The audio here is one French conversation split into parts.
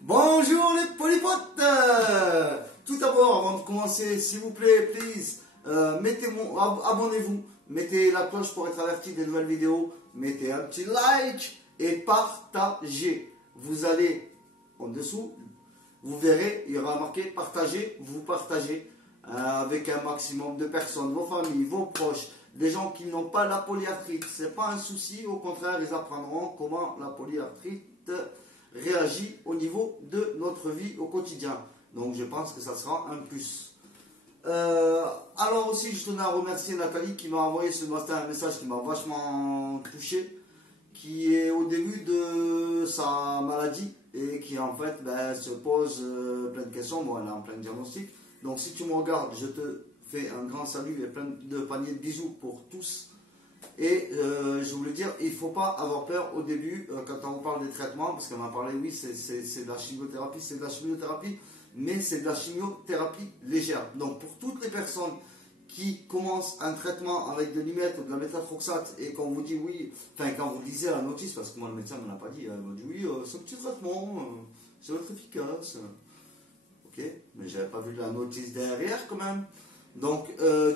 Bonjour les polypotes. Tout d'abord, avant de commencer, s'il vous plaît, please, abonnez-vous, mettez la cloche pour être averti des nouvelles vidéos, mettez un petit like et partagez. Vous allez en dessous, vous verrez, il y aura marqué partager, vous partagez avec un maximum de personnes, vos familles, vos proches, des gens qui n'ont pas la polyarthrite. Ce n'est pas un souci, au contraire, ils apprendront comment la polyarthrite réagit au niveau de notre vie au quotidien. Donc je pense que ça sera un plus. Alors aussi, je tenais à remercier Nathalie qui m'a envoyé ce matin un message qui m'a vachement touché, qui est au début de sa maladie et qui en fait se pose plein de questions. Bon, elle est en plein diagnostic. Donc si tu me regardes, je te fais un grand salut et plein de paniers de bisous pour tous. Et je voulais dire, il ne faut pas avoir peur au début quand on parle des traitements, parce qu'elle m'a parlé, oui, c'est de la chimiothérapie, mais c'est de la chimiothérapie légère. Donc pour toutes les personnes qui commencent un traitement avec de l'imette ou de la méthotrexate et qu'on vous dit oui, enfin quand vous lisez la notice, parce que moi le médecin ne me l'a pas dit, il m'a dit oui, c'est un petit traitement, ça va être efficace. Ok, mais j'avais pas vu la notice derrière quand même. Donc,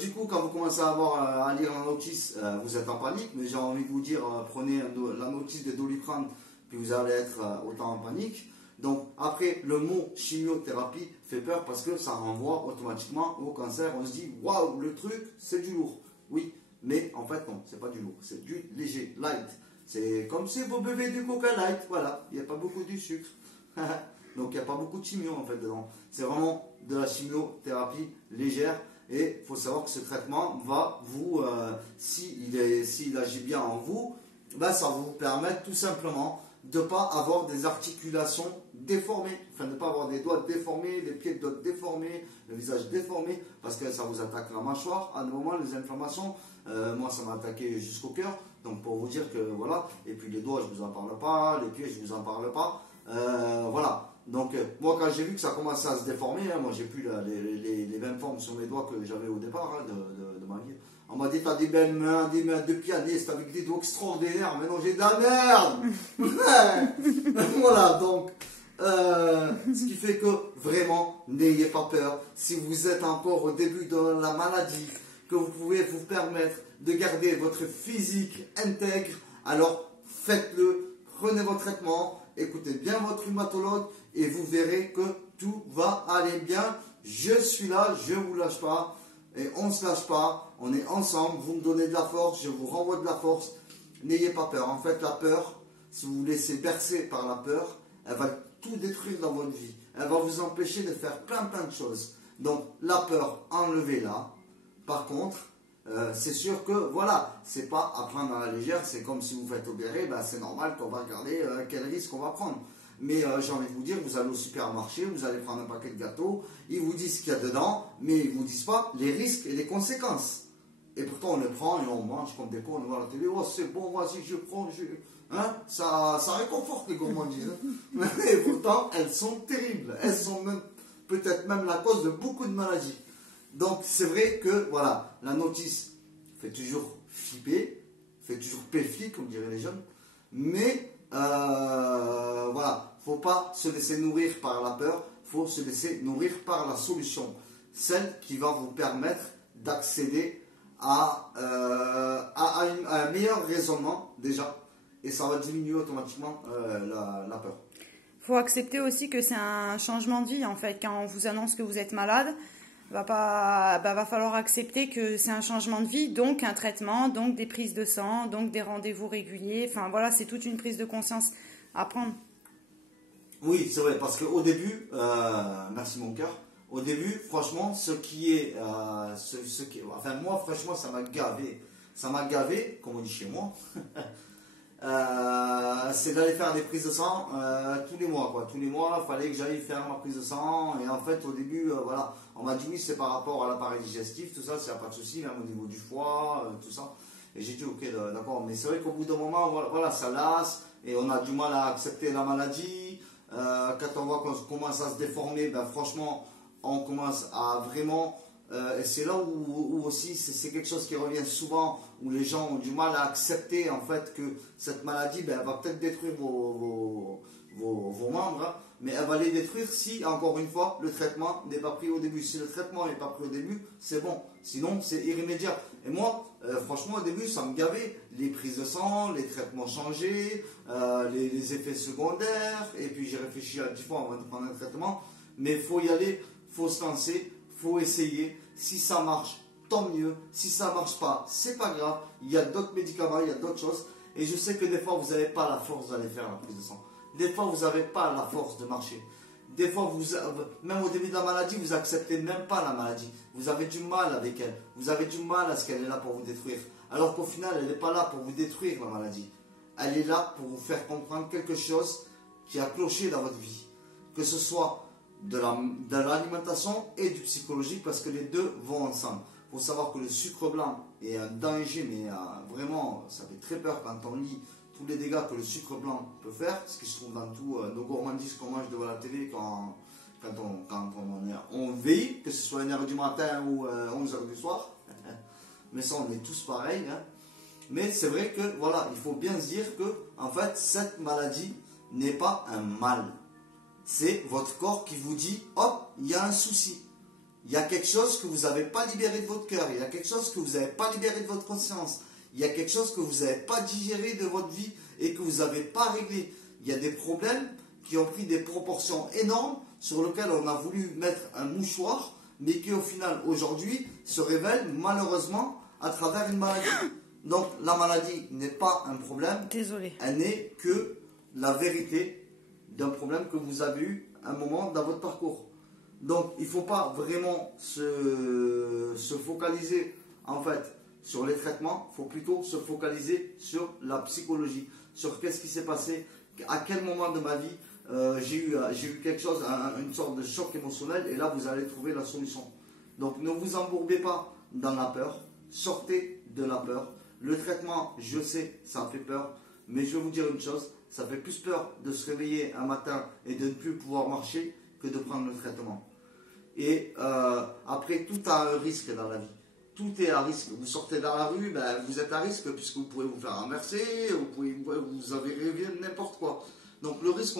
du coup, quand vous commencez à lire la notice, vous êtes en panique, mais j'ai envie de vous dire, prenez la notice de Doliprane, puis vous allez être autant en panique. Donc, après, le mot chimiothérapie fait peur parce que ça renvoie automatiquement au cancer. On se dit, waouh, le truc, c'est du lourd. Oui, mais en fait, non, c'est pas du lourd, c'est du léger, light. C'est comme si vous buvez du coca light, voilà, il n'y a pas beaucoup de sucre. Donc, il n'y a pas beaucoup de chimio en fait dedans. C'est vraiment de la chimiothérapie légère. Et il faut savoir que ce traitement va vous, s'il agit bien en vous, ça va vous permettre tout simplement de ne pas avoir des articulations déformées, enfin de ne pas avoir des doigts déformés, les pieds de doigts déformés, le visage déformé, parce que ça vous attaque la mâchoire. À un moment, les inflammations, moi ça m'a attaqué jusqu'au cœur, donc pour vous dire que voilà, et puis les doigts je ne vous en parle pas, les pieds je ne vous en parle pas, voilà. Donc, moi, quand j'ai vu que ça commençait à se déformer, moi, j'ai plus les mêmes formes sur mes doigts que j'avais au départ de ma vie. On m'a dit, t'as des belles mains, des mains de pianiste avec des doigts extraordinaires. Mais non, j'ai de la merde. Voilà, donc, ce qui fait que, vraiment, n'ayez pas peur. Si vous êtes encore au début de la maladie, que vous pouvez vous permettre de garder votre physique intègre, alors faites-le, prenez vos traitements, écoutez bien votre rhumatologue, et vous verrez que tout va aller bien. Je suis là, je ne vous lâche pas. Et on ne se lâche pas. On est ensemble. Vous me donnez de la force, je vous renvoie de la force. N'ayez pas peur. En fait, la peur, si vous vous laissez bercer par la peur, elle va tout détruire dans votre vie. Elle va vous empêcher de faire plein de choses. Donc, la peur, enlevez-la. Par contre, c'est sûr que, voilà, c'est pas à prendre à la légère. C'est comme si vous faites opérer, c'est normal qu'on va regarder quel risque on va prendre. Mais j'ai envie de vous dire, vous allez au supermarché, vous allez prendre un paquet de gâteaux, ils vous disent ce qu'il y a dedans, mais ils ne vous disent pas les risques et les conséquences. Et pourtant on les prend et on mange comme des cons, on voit la télé, oh c'est bon, vas-y je prends, ça réconforte les gourmandises. Et pourtant elles sont terribles, elles sont peut-être même la cause de beaucoup de maladies. Donc c'est vrai que voilà, la notice fait toujours flipper, fait toujours péfli comme diraient les jeunes, mais voilà, faut pas se laisser nourrir par la peur, faut se laisser nourrir par la solution, celle qui va vous permettre d'accéder à un meilleur raisonnement déjà, et ça va diminuer automatiquement la peur. Faut accepter aussi que c'est un changement de vie en fait. Quand on vous annonce que vous êtes malade, va falloir accepter que c'est un changement de vie, donc un traitement, donc des prises de sang, donc des rendez-vous réguliers. Enfin voilà, c'est toute une prise de conscience à prendre. Oui, c'est vrai, parce qu'au début, merci mon cœur, au début, franchement, enfin moi, franchement, ça m'a gavé, comme on dit chez moi, c'est d'aller faire des prises de sang tous les mois, quoi. Tous les mois, il fallait que j'aille faire ma prise de sang, et en fait, au début, voilà, on m'a dit oui, c'est par rapport à l'appareil digestif, tout ça, c'est pas de souci, même au niveau du foie, tout ça. Et j'ai dit ok, d'accord, mais c'est vrai qu'au bout d'un moment, voilà, ça lasse, et on a du mal à accepter la maladie. Quand on voit qu'on commence à se déformer, franchement, on commence à vraiment Et c'est là où aussi c'est quelque chose qui revient souvent, où les gens ont du mal à accepter en fait que cette maladie, ben, elle va peut-être détruire vos membres, hein, mais elle va les détruire si, encore une fois, le traitement n'est pas pris au début. Si le traitement n'est pas pris au début, c'est bon. Sinon, c'est irrémédiable. Et moi, franchement, au début, ça me gavait. Les prises de sang, les traitements changés, les effets secondaires. Et puis, j'ai réfléchi à 10 fois avant de prendre un traitement. Mais il faut y aller, il faut se lancer, il faut essayer. Si ça marche, tant mieux. Si ça ne marche pas, c'est pas grave. Il y a d'autres médicaments, il y a d'autres choses. Et je sais que des fois, vous n'avez pas la force d'aller faire la prise de sang. Des fois, vous n'avez pas la force de marcher. Des fois, même au début de la maladie, vous n'acceptez même pas la maladie. Vous avez du mal avec elle. Vous avez du mal à ce qu'elle est là pour vous détruire. Alors qu'au final, elle n'est pas là pour vous détruire, la maladie. Elle est là pour vous faire comprendre quelque chose qui a cloché dans votre vie. Que ce soit de l'alimentation et du psychologique, parce que les deux vont ensemble. Il faut savoir que le sucre blanc est un danger, mais vraiment, ça fait très peur quand on lit tous les dégâts que le sucre blanc peut faire, ce qui se trouve dans tous nos gourmandises qu'on mange devant la télé quand on veille, que ce soit 1h du matin ou 11h du soir. Mais ça, on est tous pareils. Hein. Mais c'est vrai que, voilà, il faut bien se dire que, en fait, cette maladie n'est pas un mal. C'est votre corps qui vous dit, hop, il y a un souci. Il y a quelque chose que vous n'avez pas libéré de votre cœur. Il y a quelque chose que vous n'avez pas libéré de votre conscience. Il y a quelque chose que vous n'avez pas digéré de votre vie et que vous n'avez pas réglé. Il y a des problèmes qui ont pris des proportions énormes sur lesquels on a voulu mettre un mouchoir, mais qui au final, aujourd'hui, se révèlent malheureusement à travers une maladie. Donc la maladie n'est pas un problème. Désolé. Elle n'est que la vérité d'un problème que vous avez eu à un moment dans votre parcours. Donc il ne faut pas vraiment se focaliser en fait sur les traitements, il faut plutôt se focaliser sur la psychologie, sur qu'est-ce qui s'est passé, à quel moment de ma vie j'ai eu quelque chose, une sorte de choc émotionnel, et là vous allez trouver la solution. Donc ne vous embourbez pas dans la peur, sortez de la peur. Le traitement, je sais, ça fait peur, mais je vais vous dire une chose, ça fait plus peur de se réveiller un matin et de ne plus pouvoir marcher que de prendre le traitement. Et après, tout a un risque dans la vie. Tout est à risque. Vous sortez dans la rue, ben, vous êtes à risque puisque vous pouvez vous faire renverser, vous avez rêvé n'importe quoi. Donc le risque,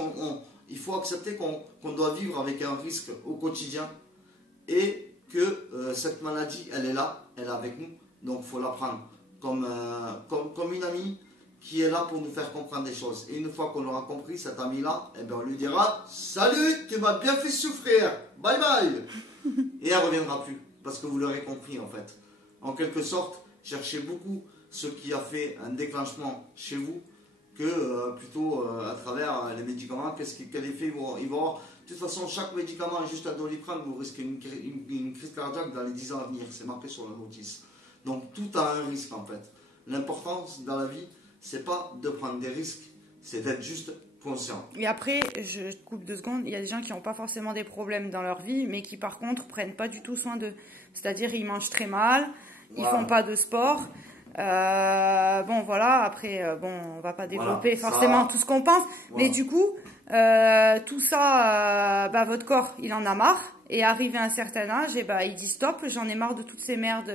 il faut accepter qu'on doit vivre avec un risque au quotidien et que cette maladie, elle est là, elle est avec nous. Donc il faut la prendre comme une amie qui est là pour nous faire comprendre des choses. Et une fois qu'on aura compris, cette amie-là, eh ben, on lui dira « Salut, tu m'as bien fait souffrir, bye bye !» Et elle ne reviendra plus, parce que vous l'aurez compris en fait. En quelque sorte, cherchez beaucoup ce qui a fait un déclenchement chez vous, que plutôt à travers les médicaments, quel effet ils vont avoir. De toute façon, chaque médicament, juste à Doliprane, vous risquez une crise cardiaque dans les 10 ans à venir, c'est marqué sur la notice. Donc tout a un risque en fait. L'importance dans la vie, c'est pas de prendre des risques, c'est d'être juste conscient. Et après, je coupe 2 secondes, il y a des gens qui n'ont pas forcément des problèmes dans leur vie, mais qui par contre prennent pas du tout soin d'eux. C'est-à-dire, ils mangent très mal, ils font pas de sport. Bon, voilà, après, bon, on va pas développer forcément tout ce qu'on pense, mais du coup, tout ça, votre corps, il en a marre. Et arrivé à un certain âge, et il dit stop, j'en ai marre de toutes ces merdes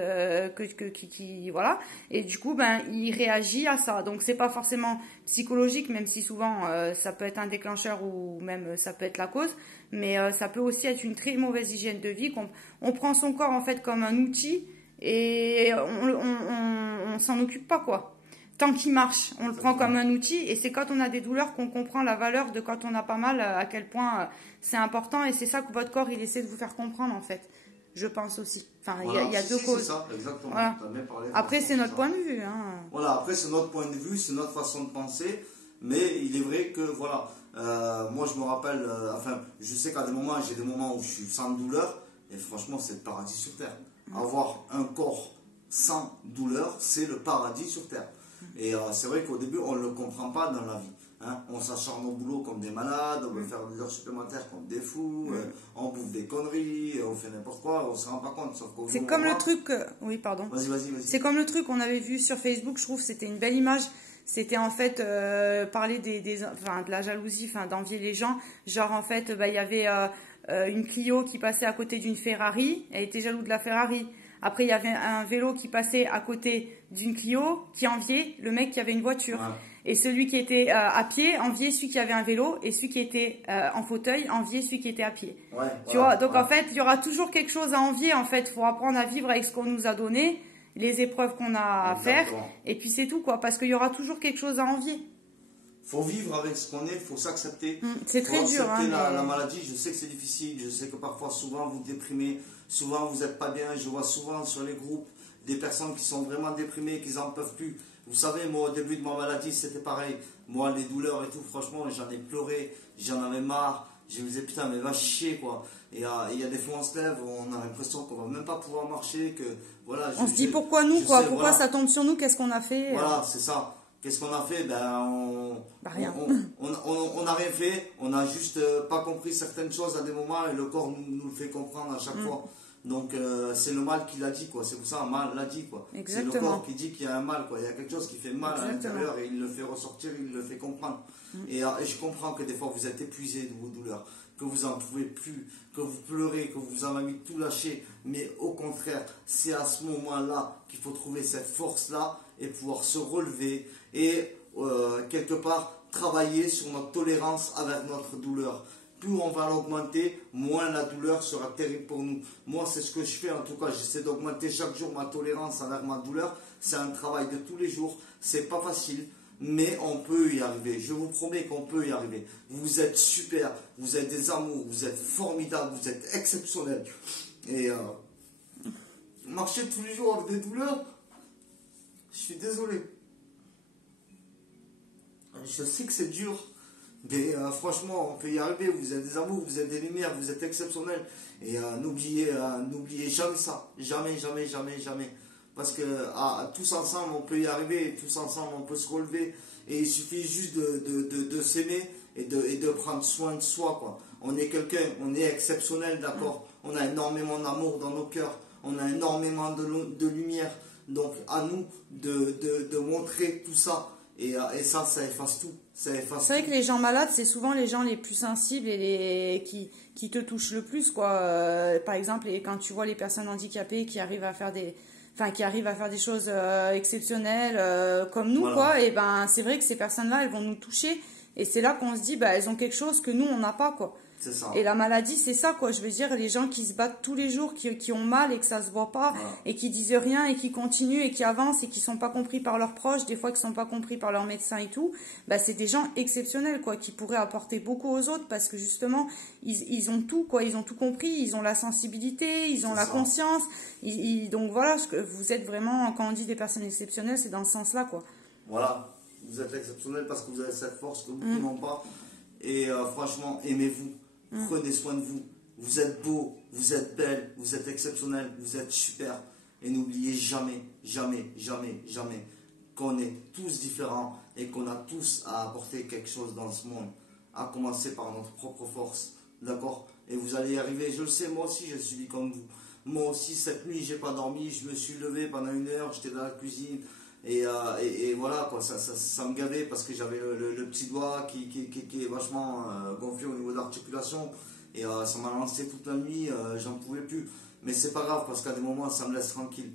voilà. Et du coup, il réagit à ça. Donc c'est pas forcément psychologique, même si souvent ça peut être un déclencheur ou même ça peut être la cause. Mais ça peut aussi être une très mauvaise hygiène de vie. On prend son corps en fait comme un outil et on s'en occupe pas quoi. Tant qu'il marche, on le prend comme un outil et c'est quand on a des douleurs qu'on comprend la valeur de quand on a pas mal, à quel point c'est important et c'est ça que votre corps il essaie de vous faire comprendre en fait. Je pense aussi. Enfin, il y a deux causes. C'est ça, exactement. Voilà. Après, c'est notre point de vue. Hein. Voilà, après c'est notre point de vue, c'est notre façon de penser, mais il est vrai que voilà, moi je me rappelle, je sais qu'à des moments, j'ai des moments où je suis sans douleur et franchement c'est le paradis sur terre. Avoir un corps sans douleur, c'est le paradis sur terre. Et c'est vrai qu'au début, on ne le comprend pas dans la vie. Hein. On s'acharne au boulot comme des malades, on veut faire des heures supplémentaires comme des fous, on bouffe des conneries, on fait n'importe quoi, on ne se rend pas compte. C'est comme le truc... Oui, pardon. Vas-y. C'est comme le truc qu'on avait vu sur Facebook, je trouve que c'était une belle image. C'était en fait parler de la jalousie, d'envier les gens. Genre en fait, il y avait une Clio qui passait à côté d'une Ferrari, elle était jaloux de la Ferrari. Après, il y avait un vélo qui passait à côté d'une Clio qui enviait le mec qui avait une voiture. Ouais. Et celui qui était à pied enviait celui qui avait un vélo, et celui qui était en fauteuil enviait celui qui était à pied. Ouais, Tu vois, donc en fait, il y aura toujours quelque chose à envier. En fait, il faut apprendre à vivre avec ce qu'on nous a donné, les épreuves qu'on a à faire, et puis c'est tout, quoi. Parce qu'il y aura toujours quelque chose à envier. Faut vivre avec ce qu'on est, faut s'accepter. C'est très dur. Accepter Hein, la maladie, je sais que c'est difficile, je sais que parfois, souvent, vous déprimez, souvent, vous n'êtes pas bien. Je vois souvent sur les groupes des personnes qui sont vraiment déprimées, qui n'en peuvent plus. Vous savez, moi, au début de ma maladie, c'était pareil. Moi, les douleurs et tout, franchement, j'en ai pleuré, j'en avais marre. Je me disais, putain, mais va chier, quoi. Et il y a des fois, on se lève, on a l'impression qu'on va même pas pouvoir marcher, que, voilà. On se dit, pourquoi nous, quoi? Pourquoi ça tombe sur nous? Qu'est-ce qu'on a fait? Voilà, c'est ça. Qu'est-ce qu'on a fait? Rien. On n'a rien fait, on n'a juste pas compris certaines choses à des moments et le corps nous le fait comprendre à chaque fois. Donc c'est le mal qui l'a dit, quoi. C'est pour ça un mal l'a dit, quoi. C'est le corps qui dit qu'il y a un mal, quoi. Il y a quelque chose qui fait mal à l'intérieur et il le fait ressortir, il le fait comprendre. Et je comprends que des fois vous êtes épuisé de vos douleurs, que vous en pouvez plus, que vous pleurez, que vous en avez tout lâché. Mais au contraire, c'est à ce moment-là qu'il faut trouver cette force-là et pouvoir se relever et quelque part travailler sur notre tolérance avec notre douleur. Plus on va l'augmenter, moins la douleur sera terrible pour nous. Moi, c'est ce que je fais en tout cas. J'essaie d'augmenter chaque jour ma tolérance envers ma douleur. C'est un travail de tous les jours. C'est pas facile, mais on peut y arriver. Je vous promets qu'on peut y arriver. Vous êtes super, vous êtes des amours, vous êtes formidables, vous êtes exceptionnels. Et marcher tous les jours avec des douleurs, je suis désolé. Je sais que c'est dur, mais franchement, on peut y arriver. Vous êtes des amours, vous êtes des lumières, vous êtes exceptionnels. Et n'oubliez jamais ça. Jamais, jamais, jamais, jamais. Parce que tous ensemble, on peut y arriver. Tous ensemble, on peut se relever. Et il suffit juste de s'aimer et de prendre soin de soi, quoi. On est quelqu'un, on est exceptionnel, d'accord. On a énormément d'amour dans nos cœurs. On a énormément de lumière. Donc, à nous de montrer tout ça. Et ça efface tout. C'est vrai que les gens malades, c'est souvent les gens les plus sensibles et qui te touchent le plus, quoi. Par exemple, quand tu vois les personnes handicapées qui arrivent à faire des choses exceptionnelles comme nous, voilà. Quoi. Et ben, c'est vrai que ces personnes-là, elles vont nous toucher. Et c'est là qu'on se dit, bah, elles ont quelque chose que nous, on n'a pas, quoi. C'est ça. Et la maladie, c'est ça, quoi. Je veux dire, les gens qui se battent tous les jours, qui ont mal et que ça se voit pas, voilà. Et qui disent rien et qui continuent et qui avancent et qui sont pas compris par leurs proches, des fois qui sont pas compris par leurs médecins et tout, bah, c'est des gens exceptionnels, quoi, qui pourraient apporter beaucoup aux autres parce que justement, ils ont tout, quoi. Ils ont tout compris, ils ont la sensibilité, ils ont la conscience. Donc voilà, vous êtes vraiment, quand on dit des personnes exceptionnelles, c'est dans ce sens-là, quoi. Voilà. Vous êtes exceptionnels parce que vous avez cette force que beaucoup n'ont pas. Et franchement, aimez-vous. Prenez soin de vous. Vous êtes beau, vous êtes belle, vous êtes exceptionnel, vous êtes super. Et n'oubliez jamais, jamais, jamais, jamais qu'on est tous différents et qu'on a tous à apporter quelque chose dans ce monde. À commencer par notre propre force. D'accord? Et vous allez y arriver. Je le sais, moi aussi, je suis comme vous. Moi aussi, cette nuit, j'ai pas dormi. Je me suis levé pendant 1 heure, j'étais dans la cuisine. Et voilà, quoi, ça me gavait parce que j'avais le petit doigt qui est vachement gonflé au niveau de l'articulation. Et ça m'a lancé toute la nuit, j'en pouvais plus. Mais c'est pas grave parce qu'à des moments, ça me laisse tranquille.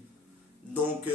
Donc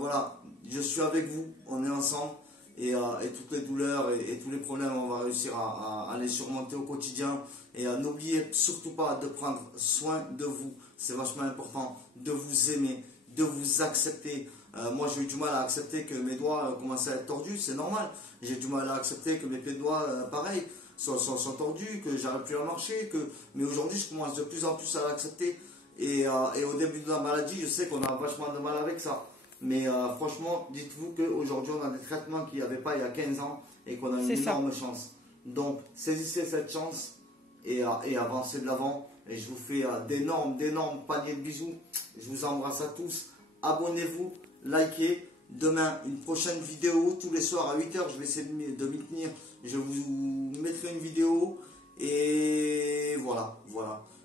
voilà, je suis avec vous, on est ensemble. Et toutes les douleurs et tous les problèmes, on va réussir à les surmonter au quotidien. Et n'oubliez surtout pas de prendre soin de vous. C'est vachement important de vous aimer, de vous accepter. Moi, j'ai eu du mal à accepter que mes doigts commençaient à être tordus, c'est normal. J'ai du mal à accepter que mes pieds de doigts, pareil, sont tordus, que j'arrive plus à marcher. Mais aujourd'hui, je commence de plus en plus à l'accepter. Et au début de la maladie, je sais qu'on a vachement de mal avec ça. Mais franchement, dites-vous qu'aujourd'hui, on a des traitements qu'il n'y avait pas il y a 15 ans et qu'on a une énorme chance. Donc, saisissez cette chance et avancez de l'avant. Et je vous fais d'énormes paniers de bisous. Je vous embrasse à tous. Abonnez-vous. Likez. Demain, une prochaine vidéo. Tous les soirs à 8h, je vais essayer de m'y tenir. Je vous mettrai une vidéo. Et voilà.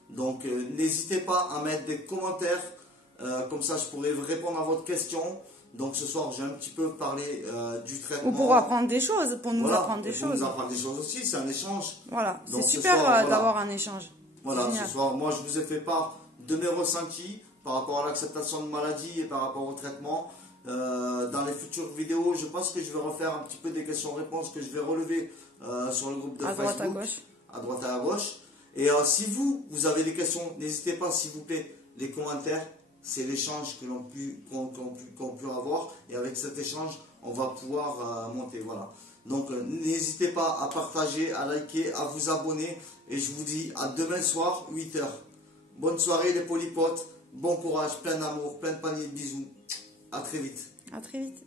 Donc, n'hésitez pas à mettre des commentaires. Comme ça, je pourrai répondre à votre question. Donc, ce soir, j'ai un petit peu parlé du traitement. Ou pour apprendre des choses, pour nous apprendre des choses. Pour nous apprendre des choses aussi, c'est un échange. Voilà, c'est super d'avoir un échange. Voilà, Génial. ce soir, moi je vous ai fait part de mes ressentis par rapport à l'acceptation de maladie et par rapport au traitement. Dans les futures vidéos, je pense que je vais refaire un petit peu des questions-réponses que je vais relever sur le groupe de À Facebook, droite, à gauche. à droite et à gauche. Et si vous avez des questions, n'hésitez pas s'il vous plaît, les commentaires, c'est l'échange que qu'on peut avoir. Et avec cet échange, on va pouvoir monter. Voilà. Donc n'hésitez pas à partager, à liker, à vous abonner. Et je vous dis à demain soir, 8h. Bonne soirée les polypotes. Bon courage, plein d'amour, plein de paniers de bisous. À très vite. À très vite.